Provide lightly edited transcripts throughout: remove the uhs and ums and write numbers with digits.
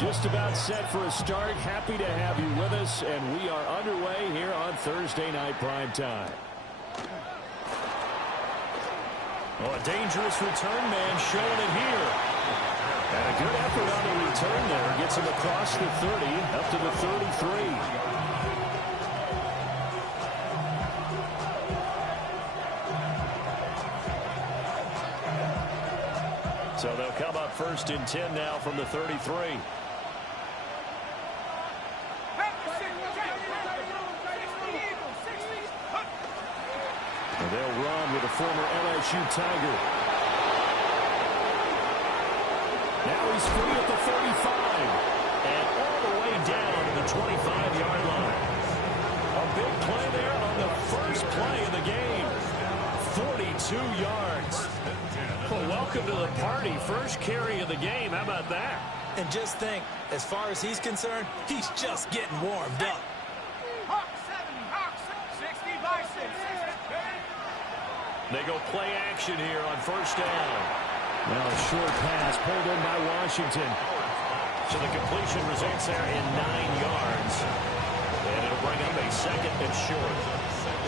Just about set for a start. Happy to have you with us, and we are underway here on Thursday Night Prime Time. Oh, a dangerous return man showing it here. And a good effort on the return there. Gets him across the 30, up to the 33. So they'll come up 1st and 10 now from the 33. And they'll run with a former LSU Tiger. Now he's free at the 35. And all the way down to the 25-yard line. A big play there on the first play of the game. 42 yards. Well, welcome to the party. First carry of the game. How about that? And just think, as far as he's concerned, he's just getting warmed up. They go play action here on 1st down. Now a short pass pulled in by Washington. So the completion results there in 9 yards. And it'll bring up a 2nd and short.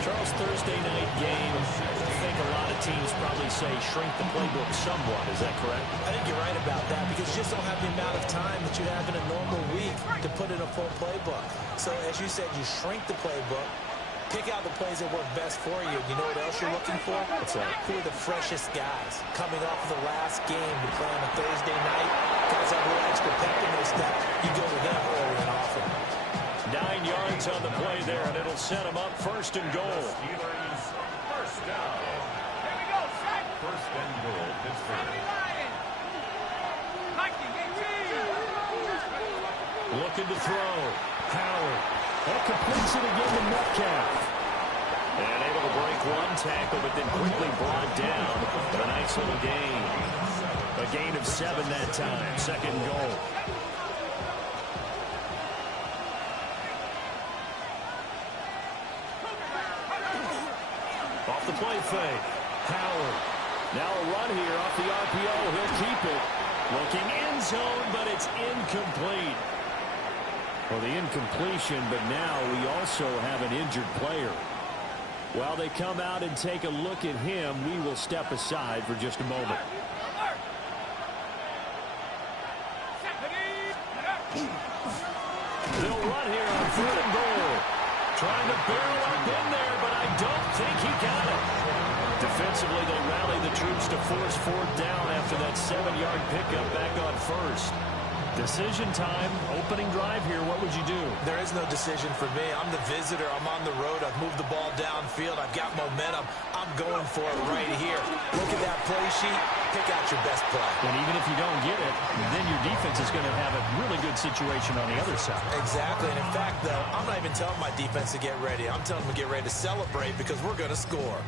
Charles, Thursday night game, I think a lot of teams probably say shrink the playbook somewhat. Is that correct? I think you're right about that because you just don't have the amount of time that you have in a normal week to put in a full playbook. So as you said, you shrink the playbook, pick out the plays that work best for you. You know what else you're looking for? What's that? Who are the freshest guys coming off of the last game to play on a Thursday night? Guys have a little extra pep in their step. You go to them early and often. 9 yards on the play there, and it'll set them up 1st and goal. First down. Here we go, set. 1st and goal, Pittsburgh. Looking to throw. Howard. That completes it again to Metcalf. And able to break one tackle, but then quickly brought down. A nice little gain. A gain of 7 that time. 2nd and goal. Off the play fake. Howard. Now a run here off the RPO. He'll keep it. Looking end zone, but it's incomplete. Well, the incompletion, but now we also have an injured player. While they come out and take a look at him, we will step aside for just a moment. They'll run here on 3rd and goal. Trying to barrel up in there, but I don't think he got it. Defensively, they rally the troops to force 4th down after that 7-yard pickup back on 1st. Decision time, opening drive here. What would you do? There is no decision for me. I'm the visitor. I'm on the road. I've moved the ball downfield. I've got momentum. I'm going for it right here. Look at that play sheet. Pick out your best play. And even if you don't get it, then your defense is going to have a really good situation on the other side. Exactly. And in fact, though, I'm not even telling my defense to get ready. I'm telling them to get ready to celebrate because we're going to score.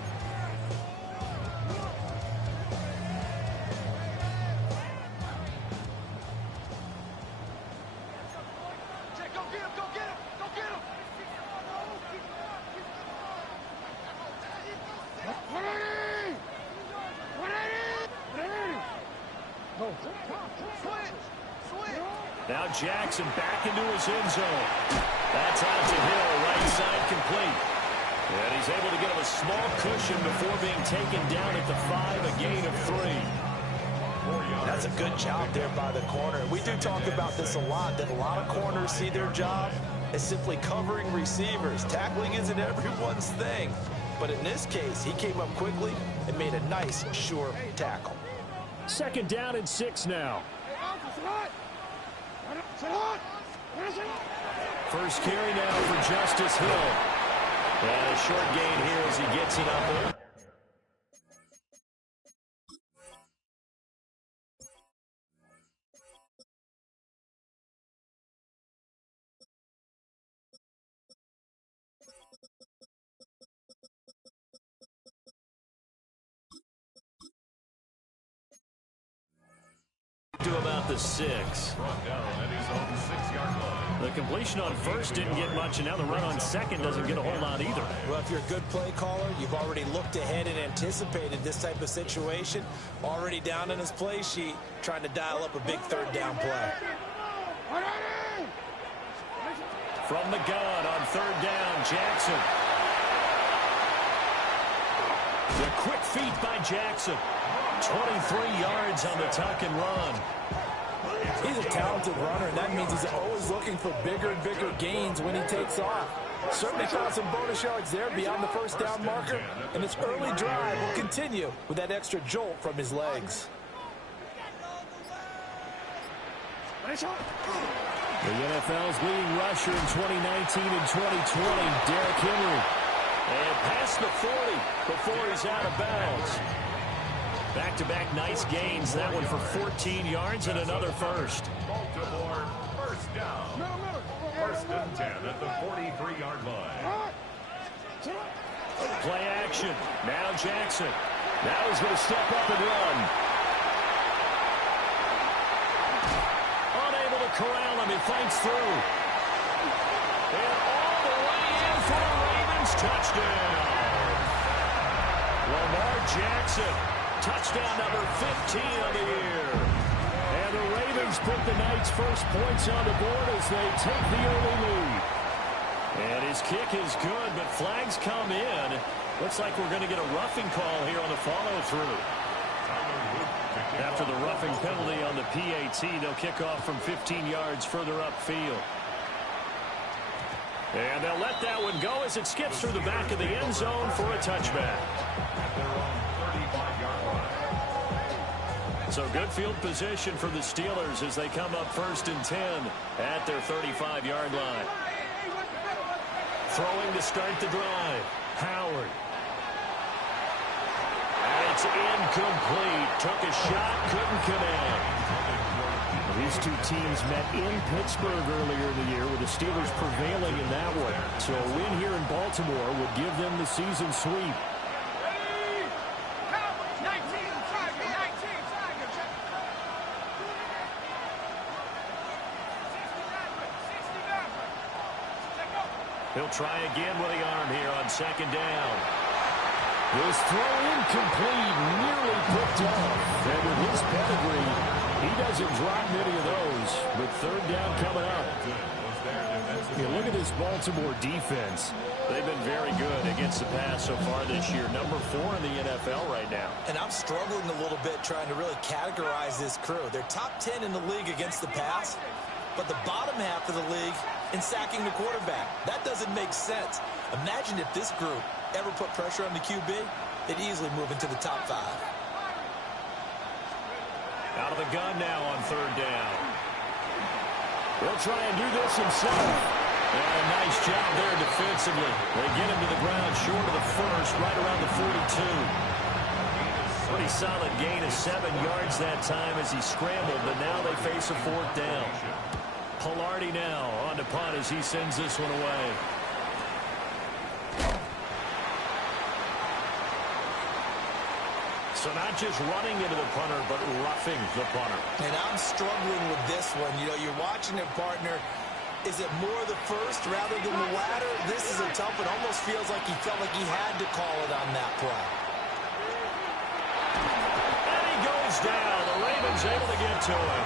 Now Jackson back into his end zone. That's out to Hill, right side complete. And he's able to get him a small cushion before being taken down at the 5, a gain of 3. That's a good job there by the corner. We do talk about this a lot, that a lot of corners see their job as simply covering receivers. Tackling isn't everyone's thing. But in this case, he came up quickly and made a nice, sure tackle. 2nd down and 6 now. First carry now for Justice Hill. And a short gain here as he gets it up. To about the 6. The completion on 1st didn't get much, and now the run on 2nd doesn't get a whole lot either. Well, if you're a good play caller, you've already looked ahead and anticipated this type of situation. Already down in his play sheet, trying to dial up a big 3rd down play. From the gun on third down, Jackson. The quick feet by Jackson. 23 yards on the tuck and run. He's a talented runner, and that means he's always looking for bigger and bigger gains when he takes off. Certainly found some bonus yards there beyond the first down marker, and this early drive will continue with that extra jolt from his legs. The NFL's leading rusher in 2019 and 2020, Derrick Henry. And past the 40 before he's out of bounds. Back-to-back nice gains. That one for 14 yards and another first. Baltimore, first down. First and 10 at the 43-yard line. Play action. Now Jackson. Now he's going to step up and run. Unable to corral him. He fights through. And all the way in for the Ravens touchdown. Lamar Jackson. Touchdown number 15 of the year. And the Ravens put the night's first points on the board as they take the early lead. And his kick is good, but flags come in. Looks like we're going to get a roughing call here on the follow-through. After the roughing penalty on the PAT, they'll kick off from 15 yards further upfield. And they'll let that one go as it skips through the back of the end zone for a touchback. So good field position for the Steelers as they come up first and 10 at their 35-yard line. Throwing to start the drive. Howard. And it's incomplete. Took a shot, couldn't connect. These two teams met in Pittsburgh earlier in the year with the Steelers prevailing in that one. So a win here in Baltimore would give them the season sweep. He'll try again with the arm here on second down. This throw incomplete, nearly picked off. And with his pedigree, he doesn't drop many of those. But third down coming up. Yeah, look at this Baltimore defense. They've been very good against the pass so far this year. Number 4 in the NFL right now. And I'm struggling a little bit trying to really categorize this crew. They're top 10 in the league against the pass, but the bottom half of the league in sacking the quarterback. That doesn't make sense. Imagine if this group ever put pressure on the QB, they'd easily move into the top 5. Out of the gun now on third down. He'll try and do this himself. And a nice job there defensively. They get him to the ground short of the first, right around the 42. Pretty solid gain of 7 yards that time as he scrambled, but now they face a fourth down. Palardy now on to punt as he sends this one away. So not just running into the punter, but roughing the punter. And I'm struggling with this one. You know, you're watching it, partner. Is it more the first rather than the latter? This is a tough one. Almost feels like he felt like he had to call it on that play. And he goes down. The Ravens able to get to him.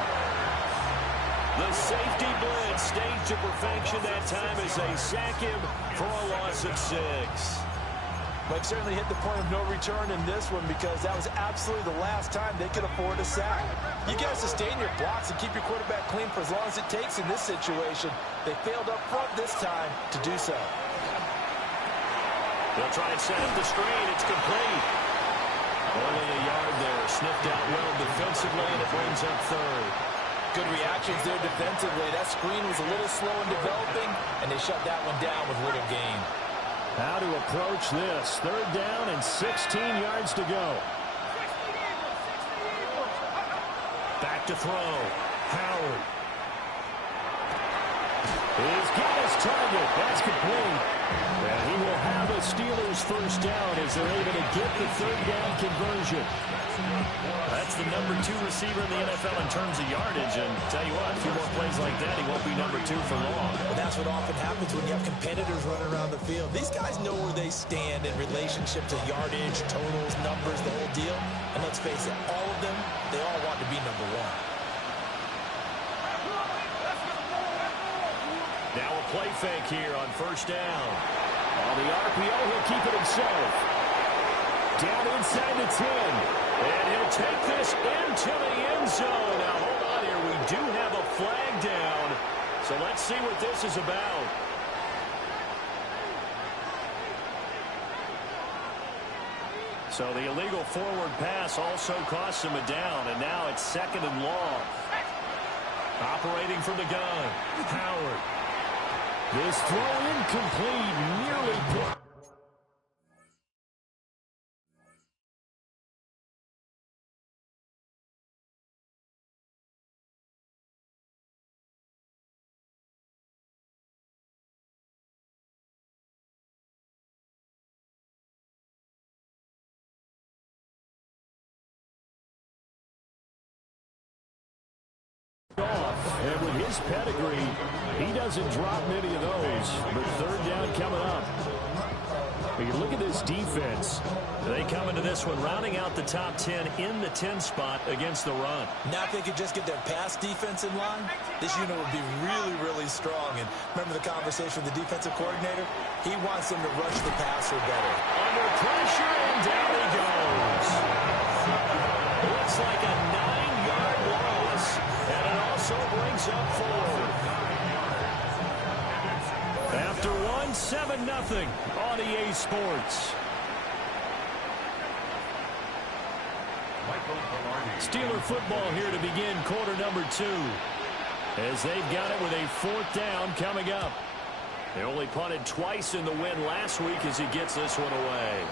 The safety blitz staged to perfection that time as they sack him for a loss of 6. But certainly hit the point of no return in this one because that was absolutely the last time they could afford a sack. You got to sustain your blocks and keep your quarterback clean for as long as it takes in this situation. They failed up front this time to do so. They'll try and set up the screen. It's complete. Only a yard there. Sniffed out well defensively, and it brings up third. Good reactions there defensively. That screen was a little slow in developing, and they shut that one down with little gain. How to approach this. Third down and 16 yards to go. Back to throw. Howard. He's got his target. That's complete. And he will have the Steelers first down as they're able to get the third down conversion. That's the number 2 receiver in the NFL in terms of yardage. And tell you what, a few more plays like that, he won't be number 2 for long. Well, that's what often happens when you have competitors running around the field. These guys know where they stand in relationship to yardage, totals, numbers, the whole deal. And let's face it, all of them, they all want to be number 1. play fake here on first down. On the RPO, he'll keep it himself. Down inside the 10. And he'll take this into the end zone. Now, hold on here. We do have a flag down. So let's see what this is about. So the illegal forward pass also costs him a down. And now it's 2nd and long. Operating from the gun, Howard. This throw incomplete, nearly picked. And with his pedigree, he doesn't drop many of those. But 3rd down coming up. But you look at this defense. They come into this one rounding out the top 10 in the 10 spot against the run. Now if they could just get their pass defense in line, this unit would be really, really strong. And remember the conversation with the defensive coordinator? He wants them to rush the passer better. Under pressure, and down he goes. Looks like a 9-yard loss. And it also brings up 4. After 1, 7-0 on EA Sports. Steeler football here to begin quarter number 2. As they've got it with a 4th down coming up. They only punted twice in the win last week as he gets this one away.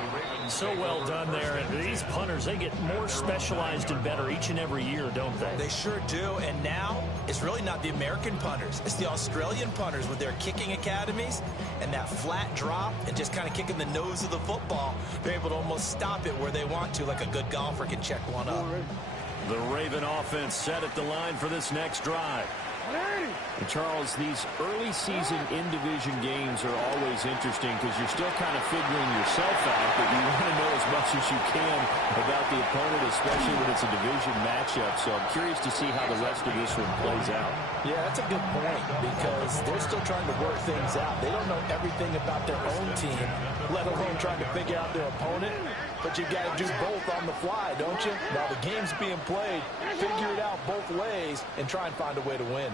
So well done there. And these punters, they get more specialized and better each and every year, don't they? They sure do. And now it's really not the American punters. It's the Australian punters with their kicking academies and that flat drop and just kind of kicking the nose of the football. They're able to almost stop it where they want to, like a good golfer can check one up. The Raven offense set at the line for this next drive. And Charles, these early season in-division games are always interesting because you're still kind of figuring yourself out, but you want to know as much as you can about the opponent, especially when it's a division matchup. So I'm curious to see how the rest of this one plays out. Yeah, that's a good point because they're still trying to work things out. They don't know everything about their own team, let alone trying to figure out their opponent. But you've got to do both on the fly, don't you? While the game's being played, figure it out both ways and try and find a way to win.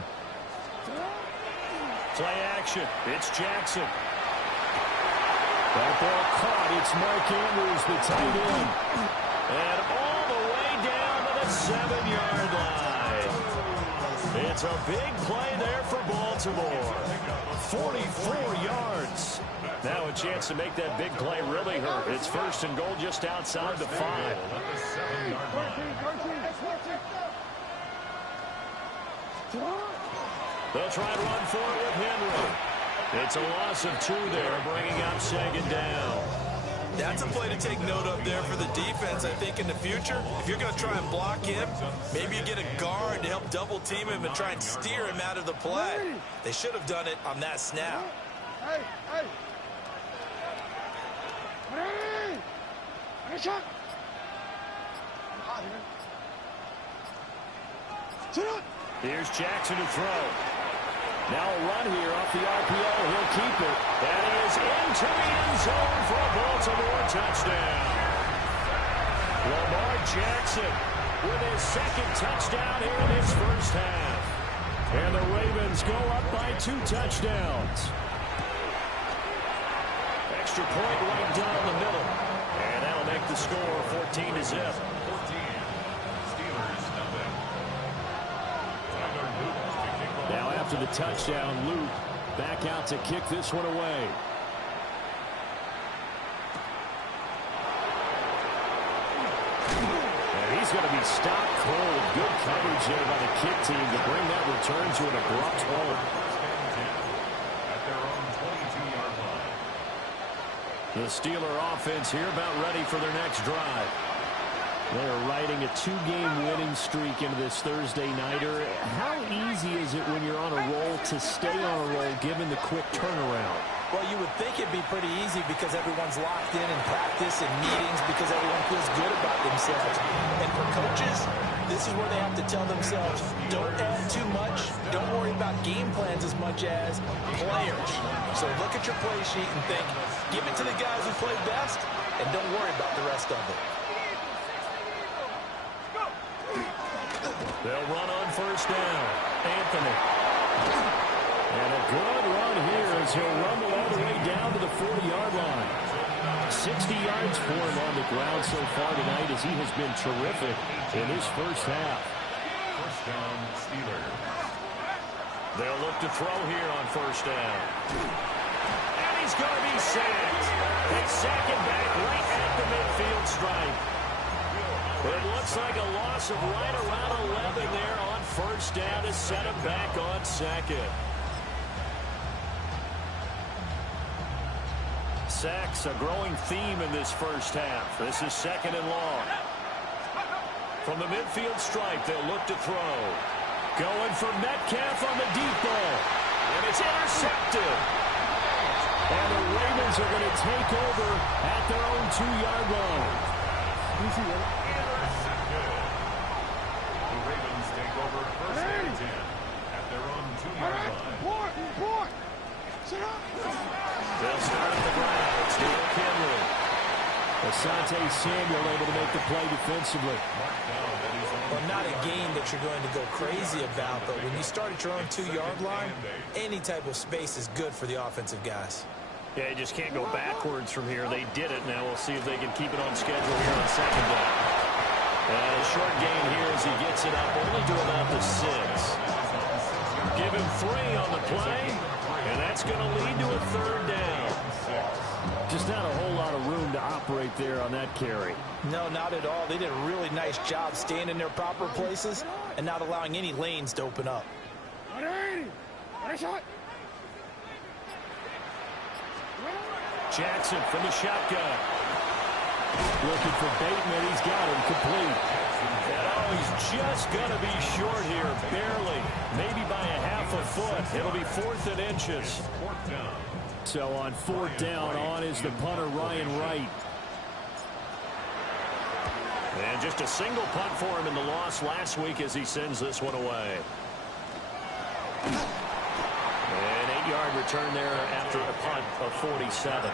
Play action. It's Jackson. That ball caught. It's Mark Andrews, the tight end. And all the way down to the 7-yard line. It's a big play there for Baltimore. 44 yards. Now a chance to make that big play really hurt. It's 1st and goal just outside the 5. They'll try and run for it with Henry. It's a loss of 2 there, bringing up 2nd down. That's a play to take note of there for the defense, I think, in the future. If you're going to try and block him, maybe you get a guard to help double-team him and try and steer him out of the play. They should have done it on that snap. Here's Jackson to throw. Now a run here off the RPO. He'll keep it. That is into the end zone for a Baltimore touchdown. Lamar Jackson with his 2nd touchdown here in his 1st half. And the Ravens go up by 2 touchdowns. Extra point right down the middle. And that'll make the score 14-0. Now after the touchdown, Luke back out to kick this one away. And he's going to be stopped cold. Good coverage there by the kick team to bring that return to an abrupt halt. The Steeler offense here about ready for their next drive. They're riding a 2-game winning streak into this Thursday nighter. How easy is it when you're on a roll to stay on a roll given the quick turnaround? Well, you would think it'd be pretty easy because everyone's locked in practice and meetings because everyone feels good about themselves. And for coaches, this is where they have to tell themselves, don't add too much. Don't worry about game plans as much as players. So look at your play sheet and think, give it to the guys who play best, and don't worry about the rest of it. They'll run on first down. Anthony. And a good run here as he'll rumble all the way down to the 40-yard line. 60 yards for him on the ground so far tonight as he has been terrific in his first half. First down, Steelers. They'll look to throw here on first down. And he's going to be sacked. They sack him back right at the midfield stripe. It looks like a loss of right around 11 there on first down to set him back on second. Sacks a growing theme in this first half. This is second and long. From the midfield stripe, they'll look to throw. Going for Metcalf on the deep ball. And it's intercepted. And the Ravens are going to take over at their own 2-yard line. Intercepted. The Ravens take over first and 10 at their own 2-yard line. They'll start at the ground. It's Derrick Henry. Asante Samuel able to make the play defensively. Well, not a game that you're going to go crazy about, but when you start at your own 2-yard line, any type of space is good for the offensive guys. Yeah, you just can't go backwards from here. They did it. Now we'll see if they can keep it on schedule here on second down. And a short gain here as he gets it up only to about the 6. Give him 3 on the play, and that's going to lead to a third down. Just not a whole lot of room to operate there on that carry. No, not at all. They did a really nice job staying in their proper places and not allowing any lanes to open up. Jackson from the shotgun. Looking for Bateman. He's got him complete. Oh, he's just going to be short here, barely. Maybe by a half a foot. It'll be 4th and inches. Fourth down. So on 4th down, on is the punter, Ryan Wright. And just a single punt for him in the loss last week as he sends this one away. An 8-yard return there after a punt of 47.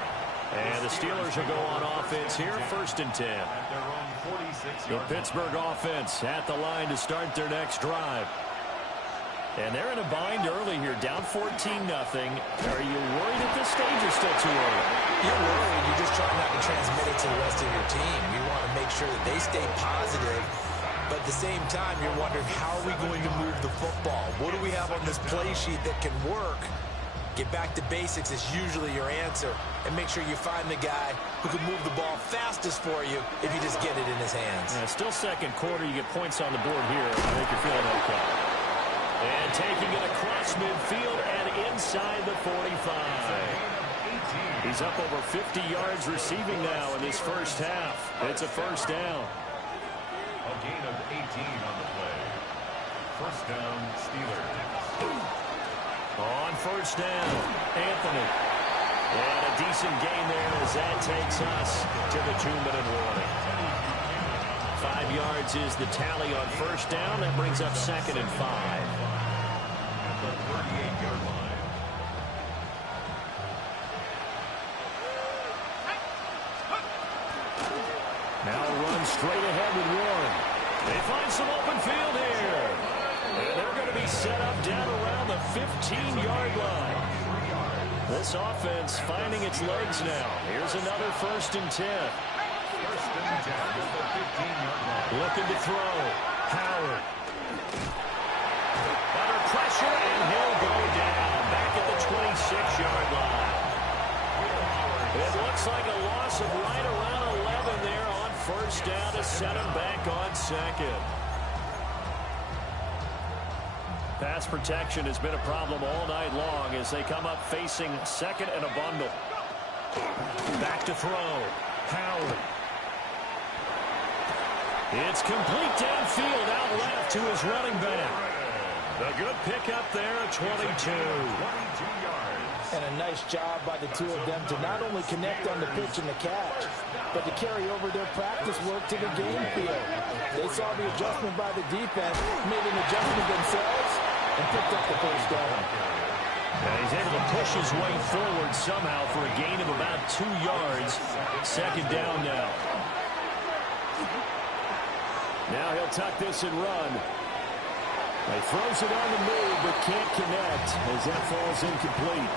And the Steelers will go on offense here, 1st and 10. At their own 46-yard The line. Pittsburgh offense at the line to start their next drive. And they're in a bind early here, down 14-0. Are you worried at this stage or still too early? You're worried. You're just trying not to transmit it to the rest of your team. You want to make sure that they stay positive. But at the same time, you're wondering, how are we going to move the football? What do we have on this play sheet that can work? Get back to basics is usually your answer. And make sure you find the guy who can move the ball fastest for you if you just get it in his hands. Still second quarter. You get points on the board here. I think you're feeling okay. And taking it across midfield and inside the 45. He's up over 50 yards receiving now in this first half. It's a first down. A gain of 18 on the play. First down, Steelers. On first down, Anthony. And a decent gain there as that takes us to the 2-minute warning. 5 yards is the tally on first down. That brings up 2nd and 5. At the 38-yard line. Now run straight ahead with Warren. They find some open field here. And they're going to be set up down around the 15-yard line. This offense finding its legs now. Here's another 1st and 10. First and 10 at the 15-yard line. Looking to throw. Howard. Under pressure, and he'll go down. Back at the 26-yard line. It looks like a loss of right around 11 there on first down to set him back on second. Pass protection has been a problem all night long as they come up facing second and a bundle. Back to throw. Howard. It's complete downfield out left to his running back. A good pickup there at 22. 22 yards. And a nice job by the two of them to not only connect on the pitch and the catch, but to carry over their practice work to the game field. They saw the adjustment by the defense, made an adjustment themselves, and picked up the first down. And he's able to push his way forward somehow for a gain of about 2 yards. Second down now. Now he'll tuck this and run. He throws it on the move, but can't connect as that falls incomplete.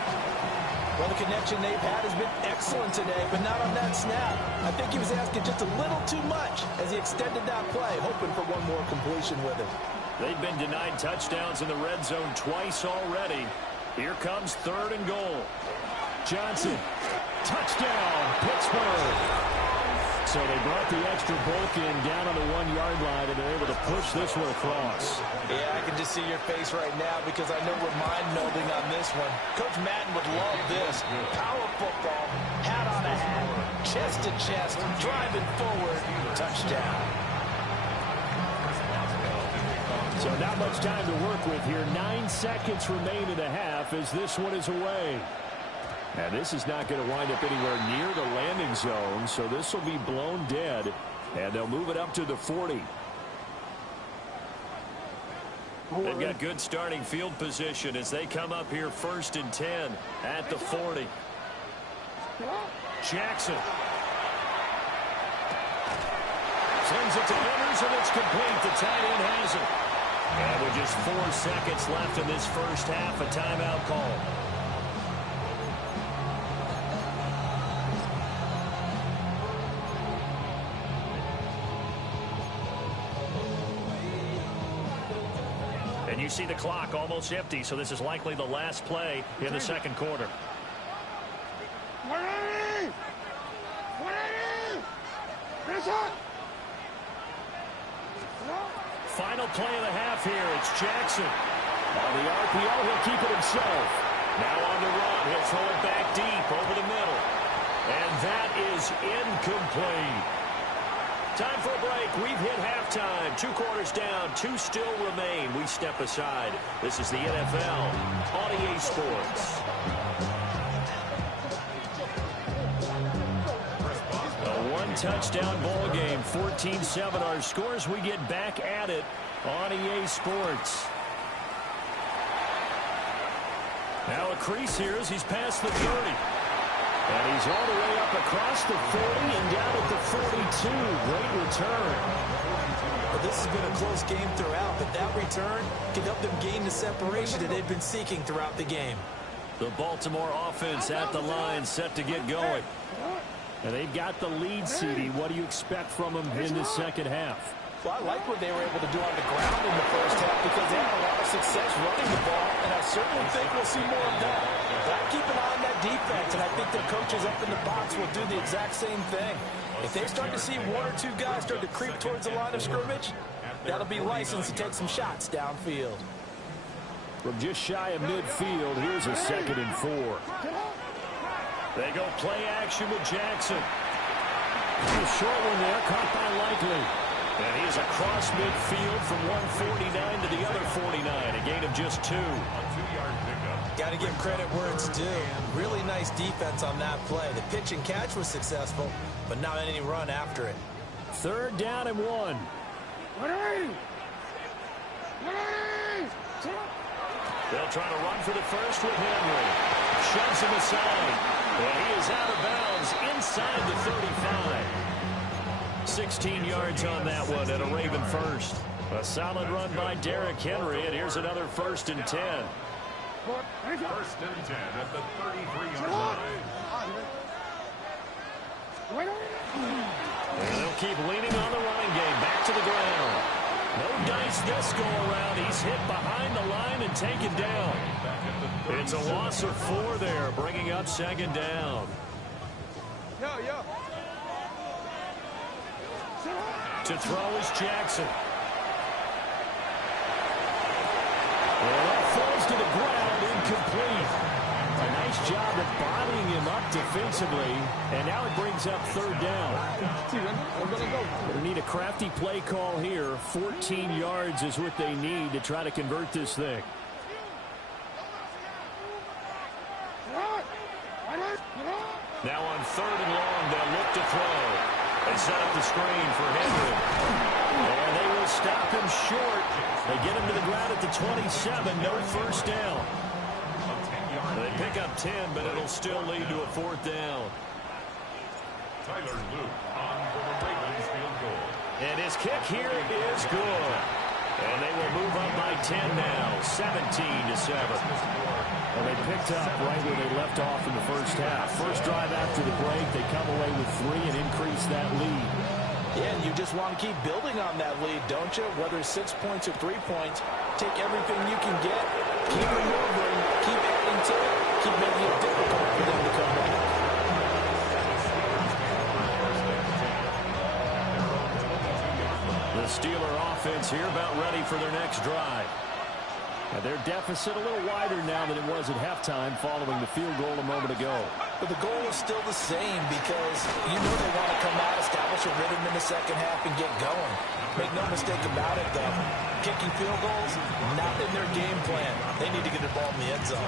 Well, the connection they've had has been excellent today, but not on that snap. I think he was asking just a little too much as he extended that play, hoping for one more completion with it. They've been denied touchdowns in the red zone twice already. Here comes 3rd and goal. Johnson, touchdown, Pittsburgh. So they brought the extra bulk in down on the 1-yard line, and they're able to push this one across. Yeah, I can just see your face right now because I know we're mind-melding on this one. Coach Madden would love this. Power football, hat on a hat, chest to chest, driving forward, touchdown. So not much time to work with here. 9 seconds remain in the half as this one is away. And this is not going to wind up anywhere near the landing zone, so this will be blown dead, and they'll move it up to the 40. They've got good starting field position as they come up here 1st and 10 at the 40. Jackson. Sends it to Henderson, and it's complete. The tight end has it. And with just 4 seconds left in this first half, a timeout call. And you see the clock almost empty, so this is likely the last play in the second quarter. Final play of the half here. It's Jackson. On the RPO, he'll keep it himself. Now on the run, he'll throw it back deep over the middle. And that is incomplete. Time for a break. We've hit halftime. 2 quarters down. 2 still remain. We step aside. This is the NFL on EA Sports. A 1-touchdown ball game. 14-7 our scores. We get back at it on EA Sports. Now a crease here as he's past the 30. And he's all the way up across the 40 and down at the 42. Great return. Well, this has been a close game throughout, but that return can help them gain the separation that they've been seeking throughout the game. The Baltimore offense at the line, set to get going. And they've got the lead, CD. What do you expect from them in the second half? Well, I like what they were able to do on the ground in the first half because they had a lot of success running the ball, and I certainly think we'll see more of that. But keep an eye on that defense, and I think their coaches up in the box will do the exact same thing. If they start to see 1 or 2 guys start to creep towards the line of scrimmage, that'll be license to take some shots downfield. From just shy of midfield, here's a 2nd and 4. They go play action with Jackson. A short one there, caught by Likely. And he's across midfield from 149 to the other 49, a gain of just 2. Got to give credit where it's due. Really nice defense on that play. The pitch and catch was successful, but not any run after it. 3rd down and 1. They'll try to run for the first with Henry. Shoves him aside. And he is out of bounds inside the 35. 16 yards on that one and a Raven first. A solid run by Derrick Henry, and here's another 1st and 10. 1st and 10 at the 33-yard line. And they'll keep leaning on the running game. Back to the ground. No dice this go around. He's hit behind the line and taken down. It's a loss of 4 there, bringing up 2nd down. To throw is Jackson. And that falls to the ground, incomplete. A nice job of bodying him up defensively, and now it brings up 3rd down. They need a crafty play call here. 14 yards is what they need to try to convert this thing. 3rd and long. They'll look to throw. They set up the screen for Henry. And they will stop him short. They get him to the ground at the 27. No first down. They pick up 10, but it'll still lead to a 4th down. Tyler Luke on for the Ravens field goal. And his kick here is good. And they will move up by 10 now, 17-7. Well, they picked up right where they left off in the first half. First drive after the break, they come away with 3 and increase that lead. Yeah, and you just want to keep building on that lead, don't you? Whether it's 6 points or 3 points, take everything you can get, keep maneuvering, keep adding to it, keep making it difficult for them to come back. The Steeler offense here about ready for their next drive. Now their deficit a little wider now than it was at halftime following the field goal a moment ago. But the goal is still the same because you know they want to come out, establish a rhythm in the second half, and get going. Make no mistake about it, though. Kicking field goals, not in their game plan. They need to get the ball in the end zone.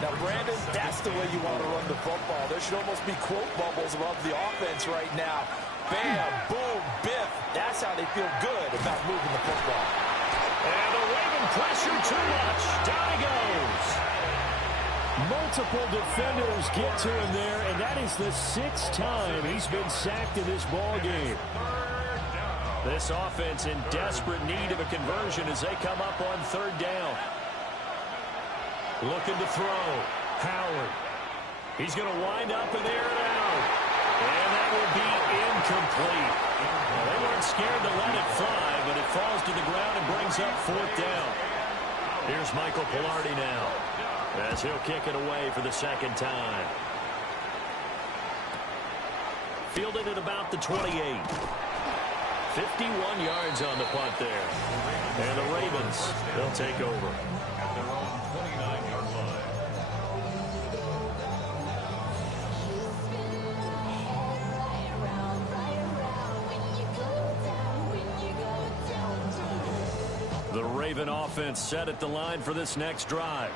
Now, Brandon, that's the way you want to run the football. There should almost be quote bubbles above the offense right now. Bam, boom, biff. That's how they feel good about moving the football. And the Raven pressure too much. Down he goes. Multiple defenders get to him there, and that is the 6th time he's been sacked in this ball game. This offense in desperate need of a conversion as they come up on 3rd down. Looking to throw. Howard. He's going to wind up and air it out. And that will be incomplete. Well, they weren't scared to let it fly, but it falls to the ground and brings up 4th down. Here's Michael Pilardi now, as he'll kick it away for the 2nd time. Fielded at about the 28. 51 yards on the punt there. And the Ravens, they'll take over. At their own 29-yard line. The Raven offense set at the line for this next drive.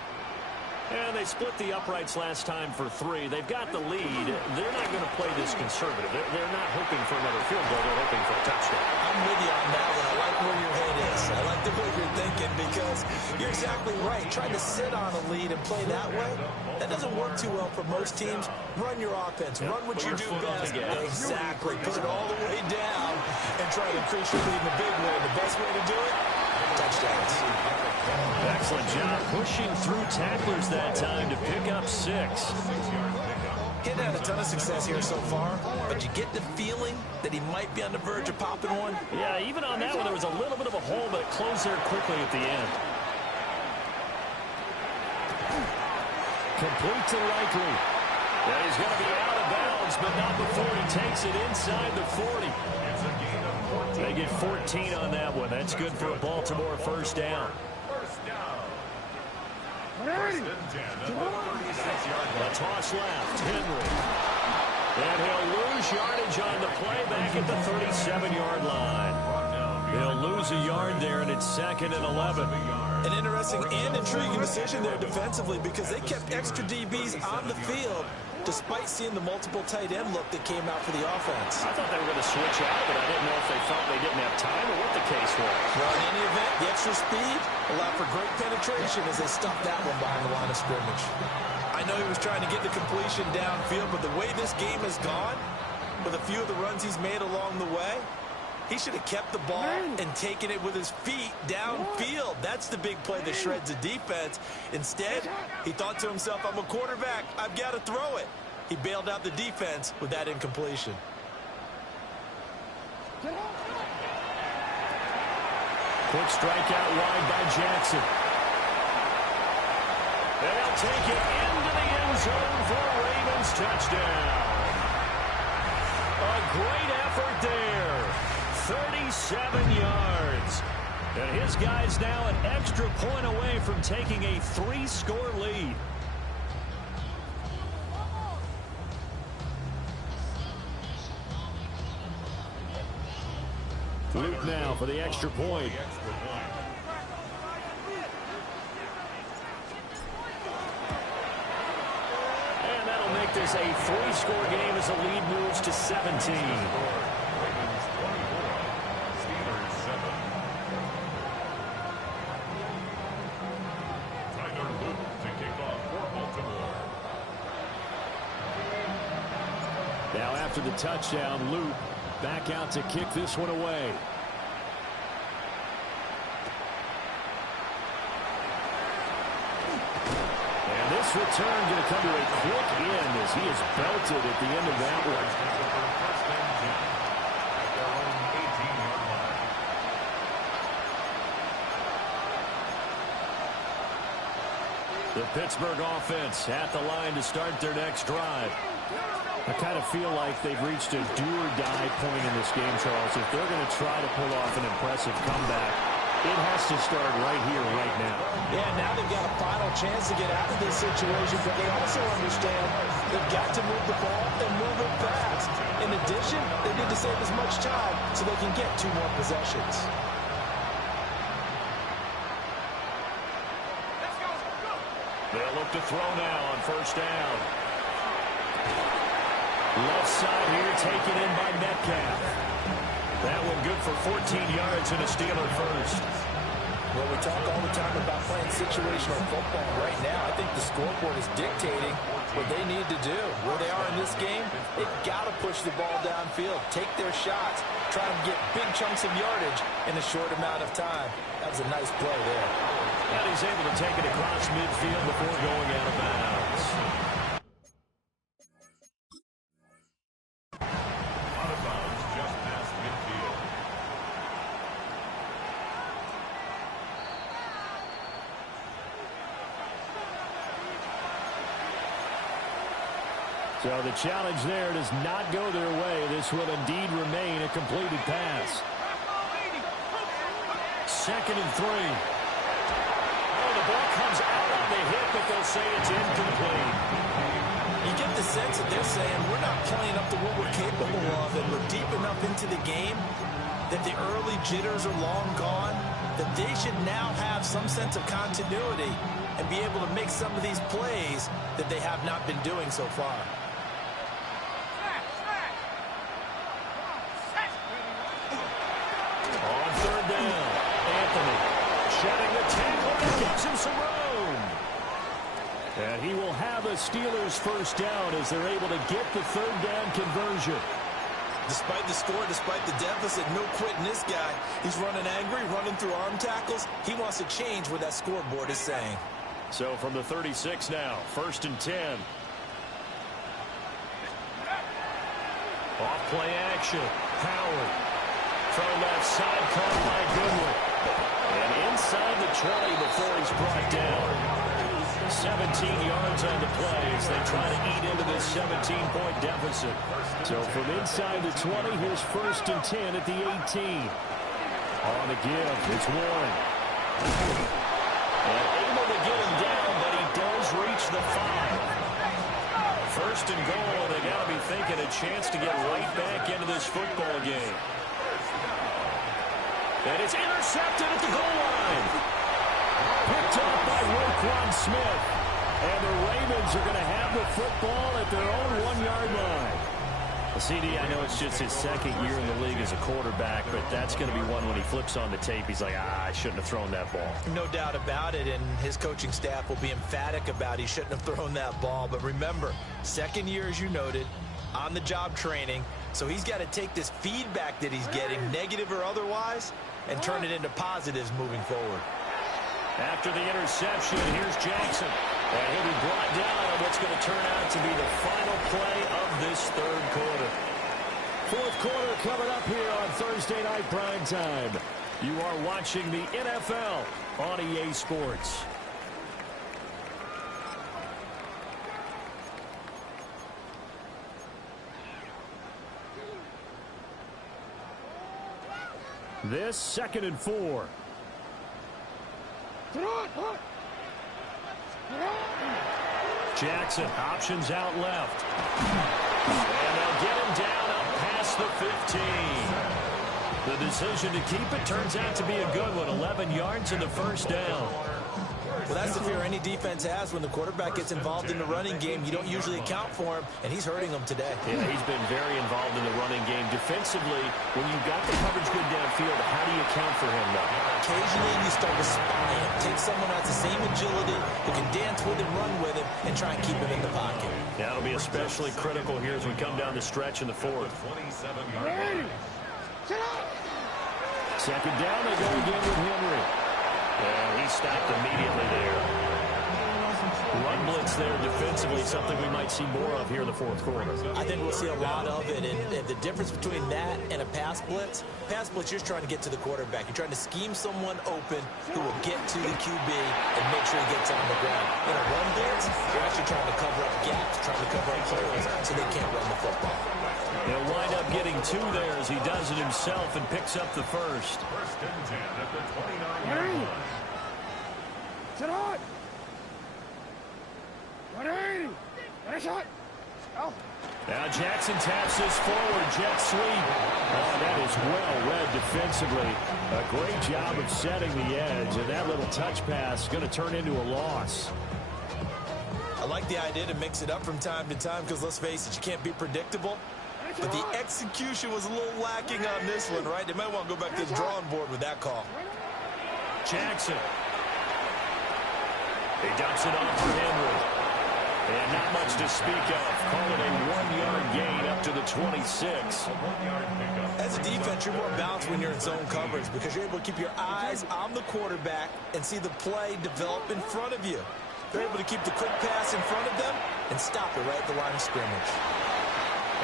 And they split the uprights last time for 3. They've got the lead. They're not going to play this conservative. They're not hoping for another field goal. They're hoping for a touchdown. I'm with you on that one. I like where your head is. I like the way you're thinking because you're exactly right. Trying to sit on a lead and play that way, that doesn't work too well for most teams. Run your offense. Run what you do best. Exactly. Put it all the way down and try to increase your lead in a big way. The best way to do it, touchdowns. Excellent job pushing through tacklers that time to pick up 6. Getting had a ton of success here so far, but you get the feeling that he might be on the verge of popping one. Yeah, even on that one, there was a little bit of a hole, but it closed there quickly at the end. Complete to Likely. Yeah, he's going to be out of bounds, but not before he takes it inside the 40. They get 14 on that one. That's good for a Baltimore 1st down. A toss left. Henry. And he'll lose yardage on the play back at the 37-yard line. He'll lose a yard there, and it's 2nd and 11. An interesting and intriguing decision there defensively because they kept extra DBs on the field despite seeing the multiple tight end look that came out for the offense. I thought they were going to switch out, but I didn't know if they thought they didn't have time or what the case was. Well, in any event, the extra speed allowed for great penetration as they stuffed that one behind the line of scrimmage. I know he was trying to get the completion downfield, but the way this game has gone, with a few of the runs he's made along the way, he should have kept the ball and taken it with his feet downfield. That's the big play that shreds the defense. Instead, he thought to himself, I'm a quarterback. I've got to throw it. He bailed out the defense with that incompletion. Quick strike out wide by Jackson. They'll take it into the end zone for a Ravens touchdown. A great effort there. 37 yards. And his guy's now an extra point away from taking a 3-score lead. Luke now for the extra point. And that'll make this a 3-score game as the lead moves to 17. Ravens 24, Steelers 7. Tyler Luke to kick off for Baltimore. Now after the touchdown, Luke back out to kick this one away. And this return going to come to a quick end as he is belted at the end of that one. First and 10 at their own 18-yard line. The Pittsburgh offense at the line to start their next drive. I kind of feel like they've reached a do-or-die point in this game, Charles. If they're going to try to pull off an impressive comeback, it has to start right here, right now. Yeah, now they've got a final chance to get out of this situation, but they also understand they've got to move the ball and move it fast. In addition, they need to save as much time so they can get 2 more possessions. They'll look to throw now on first down. Left side here taken in by Metcalf. That one good for 14 yards and a Steeler first. Well, we talk all the time about playing situational football. Right now, I think the scoreboard is dictating what they need to do. Where they are in this game, they've got to push the ball downfield, take their shots, try to get big chunks of yardage in a short amount of time. That was a nice play there. And he's able to take it across midfield before going out of bounds. Out of bounds just past midfield. So the challenge there does not go their way. This will indeed remain a completed pass. 2nd and 3. Oh, the ball comes out on the hit, but they'll say it's incomplete. You get the sense that they're saying we're not playing up to what we're capable of, and we're deep enough into the game that the early jitters are long gone, that they should now have some sense of continuity and be able to make some of these plays that they have not been doing so far. On 3rd down, Anthony shedding the tackle and gives him some room. And he will have a Steelers first down as they're able to get the 3rd down conversion. Despite the score, despite the deficit, no quitting this guy. He's running angry, running through arm tackles. He wants to change what that scoreboard is saying. So from the 36 now, 1st and 10. Off play action. Howard. From left side, caught by Goodwin. And inside the 20 before he's brought down. 17 yards on the play as they try to eat into this 17-point deficit. So from inside the 20, here's 1st and 10 at the 18. On the give, it's Warren. And able to get him down, but he does reach the 5. 1st and goal, they got to be thinking a chance to get right back into this football game. And it's intercepted at the goal line. Picked up by Roquan Smith. And the Ravens are going to have the football at their own 1-yard line. Well, CD, I know it's just his 2nd year in the league as a quarterback, but that's going to be one when he flips on the tape. He's like, I shouldn't have thrown that ball. No doubt about it, and his coaching staff will be emphatic about he shouldn't have thrown that ball. But remember, 2nd year, as you noted, on-the-job training. So he's got to take this feedback that he's getting, negative or otherwise, and turn it into positives moving forward. After the interception, here's Jackson. And he'll be brought down on what's going to turn out to be the final play of this 3rd quarter. 4th quarter coming up here on Thursday Night Primetime. You are watching the NFL on EA Sports. This 2nd and 4. Jackson, options out left. And they'll get him down up past the 15. The decision to keep it turns out to be a good one. 11 yards in the 1st down. Well, that's the fear any defense has when the quarterback gets involved in the running game. You don't usually account for him, and he's hurting them today. Yeah, he's been very involved in the running game. Defensively, when you've got the coverage good downfield, how do you account for him, though? Occasionally, you start to spy him. Take someone who has the same agility, who can dance with him, run with him, and try and keep him in the pocket. That'll be especially critical here as we come down the stretch in the fourth. 27-yard. Second down, they go again with Henry. And he stopped immediately there. Run blitz there defensively, something we might see more of here in the fourth quarter. I think we'll see a lot of it, and the difference between that and a pass blitz, you're trying to get to the quarterback. You're trying to scheme someone open who will get to the QB and make sure he gets on the ground. In a run blitz, you're actually trying to cover up gaps, trying to cover up holes so they can't run the football. He'll wind up getting two there as he does it himself and picks up the first. First and 10 at the 29-yard line. Sit on! 180! Shot! Oh. Now Jackson taps this forward, jet sweep. Oh, that is well read defensively. A great job of setting the edge, and that little touch pass is going to turn into a loss. I like the idea to mix it up from time to time because, let's face it, you can't be predictable. But the execution was a little lacking on this one, right? They might want to go back to the drawing board with that call. Jackson. He dumps it off for Henry. And not much to speak of. Call it a 1-yard gain up to the 26. As a defense, you're more balanced when you're in zone coverage because you're able to keep your eyes on the quarterback and see the play develop in front of you. They're able to keep the quick pass in front of them and stop it right at the line of scrimmage.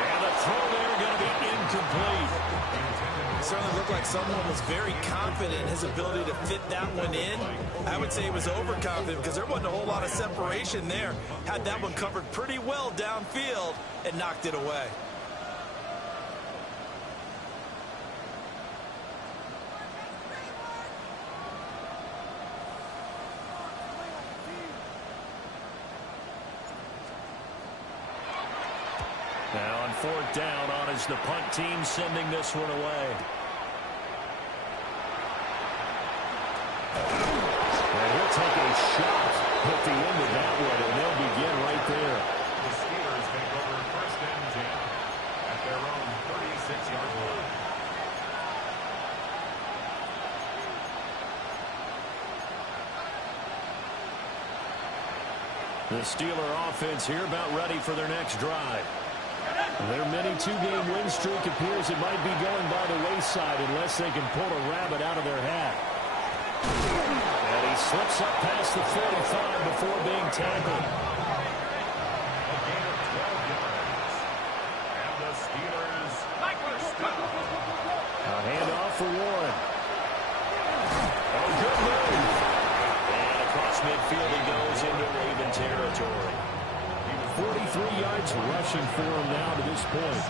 And the throw there going to be incomplete. It certainly looked like someone was very confident in his ability to fit that one in. I would say he was overconfident because there wasn't a whole lot of separation there. Had that one covered pretty well downfield and knocked it away. Now on fourth down, on is the punt team sending this one away. And he'll take a shot at the end of that one, and they'll begin right there. The Steelers take over first and 10 at their own 36-yard line. The Steeler offense here about ready for their next drive. Their mini two-game win streak appears it might be going by the wayside unless they can pull a rabbit out of their hat. And he slips up past the 45 before being tackled. A gain of 12 yards. And the Steelers stop. A handoff for Warren. Oh, good move. And across midfield he goes into Raven territory. 43 yards rushing for him now to this point.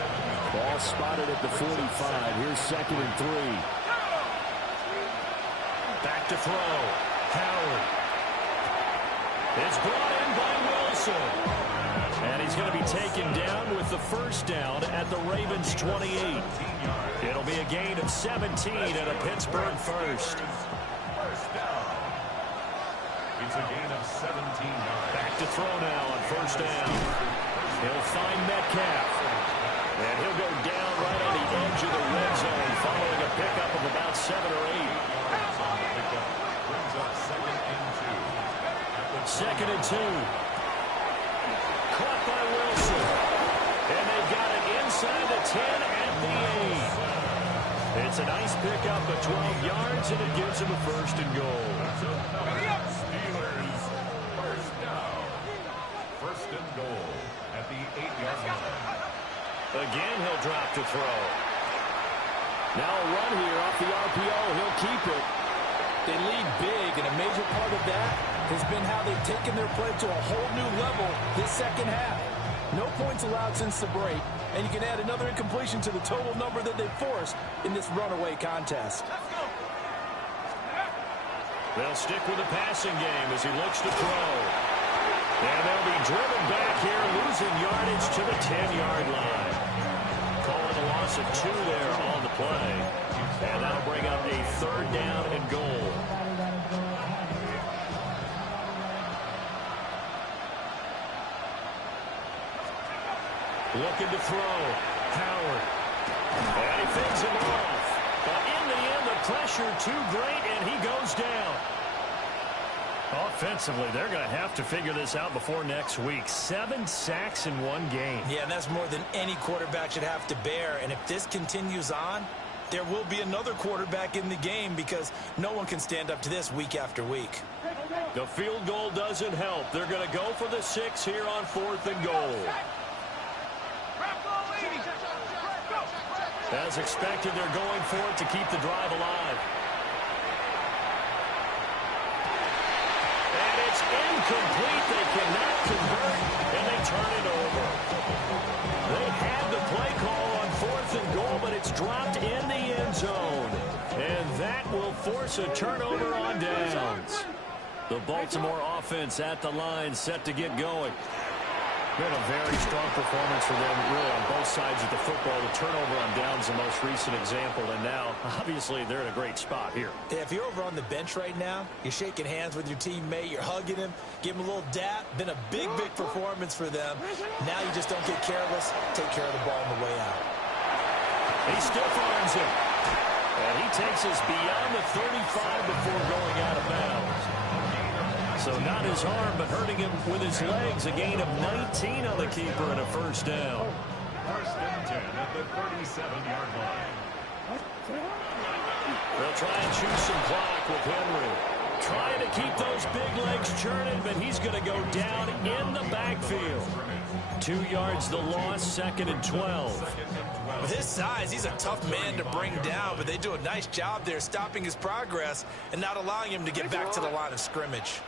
Ball spotted at the 45. Here's second and 3. Back to throw. Howard. It's brought in by Wilson. And he's going to be taken down with the first down at the Ravens 28. It'll be a gain of 17 and a Pittsburgh first. First down. It's a gain of 17 yards. Back to throw now on first down. He'll find Metcalf. And he'll go down right on the edge of the red zone following a pickup of about 7 or 8. On the pickup brings up second and 2. Second and 2. Caught by Wilson. And they've got it inside the 10 at the 8. It's a nice pickup of 12 yards, and it gives him a first and goal. Steelers first down. First and goal at the 8-yard line. Again, he'll drop to throw. Now a run here off the RPO. He'll keep it. They lead big, and a major part of that has been how they've taken their play to a whole new level this second half. No points allowed since the break, and you can add another incompletion to the total number that they've forced in this runaway contest. They'll stick with the passing game as he looks to throw. And they'll be driven back here, losing yardage to the 10-yard line. Calling a loss of 2 there on the play. And that'll bring up a third down and goal. Looking to throw. Howard. And he fends him off. But in the end, the pressure too great, and he goes down. Offensively, they're going to have to figure this out before next week. 7 sacks in one game. Yeah, and that's more than any quarterback should have to bear. And if this continues on, there will be another quarterback in the game because no one can stand up to this week after week. The field goal doesn't help. They're going to go for the 6 here on 4th and goal. As expected, they're going for it to keep the drive alive. And it's incomplete. They cannot convert, and they turn it over. They had the play call on 4th and goal, but it's dropped in the end zone. And that will force a turnover on downs. The Baltimore offense at the line, set to get going. Been a very strong performance for them, really, on both sides of the football. The turnover on downs, the most recent example, and now, obviously, they're in a great spot here. Yeah, if you're over on the bench right now, you're shaking hands with your teammate, you're hugging him, give him a little dap. Been a big, big performance for them. Now you just don't get careless. Take care of the ball on the way out. He stiff arms him. And he takes us beyond the 35 before going out of bounds. So not his arm, but hurting him with his legs. A gain of 19 on the keeper and a first down. First and 10 at the 37-yard line. They'll try and choose some clock with Henry. Trying to keep those big legs churning, but he's going to go down in the backfield. 2 yards the loss, 2nd and 12. With his size, he's a tough man to bring down, but they do a nice job there stopping his progress and not allowing him to get back to the line of scrimmage.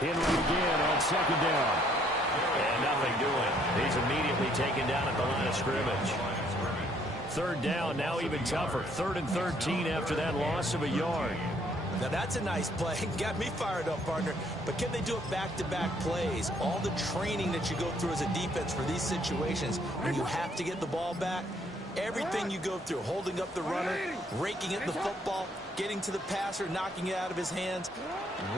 Henry again on 2nd down. And nothing doing. He's immediately taken down at the line of scrimmage. 3rd down, now even tougher. 3rd and 13 after that loss of a yard. Now that's a nice play. Got me fired up, partner. But can they do it back-to-back plays? All the training that you go through as a defense for these situations, when you have to get the ball back, everything you go through, holding up the runner, raking at the football, getting to the passer, knocking it out of his hands,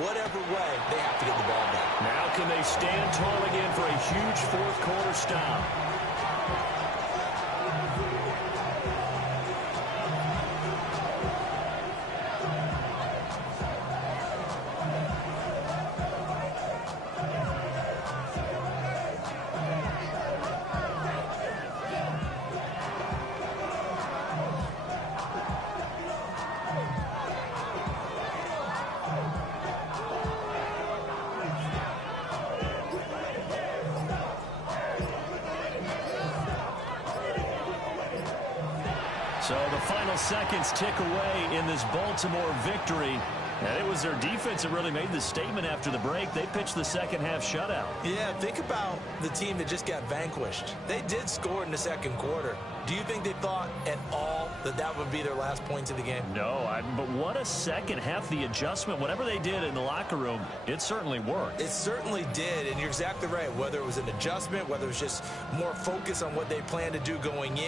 whatever way, they have to get the ball back. Now can they stand tall again for a huge 4th quarter stop? So the final seconds tick away in this Baltimore victory. And it was their defense that really made the statement after the break. They pitched the second half shutout. Yeah, think about the team that just got vanquished. They did score in the 2nd quarter. Do you think they thought at all that that would be their last points of the game? No, but what a second half. The adjustment, whatever they did in the locker room, it certainly worked. It certainly did, and you're exactly right. Whether it was an adjustment, whether it was just more focus on what they planned to do going in,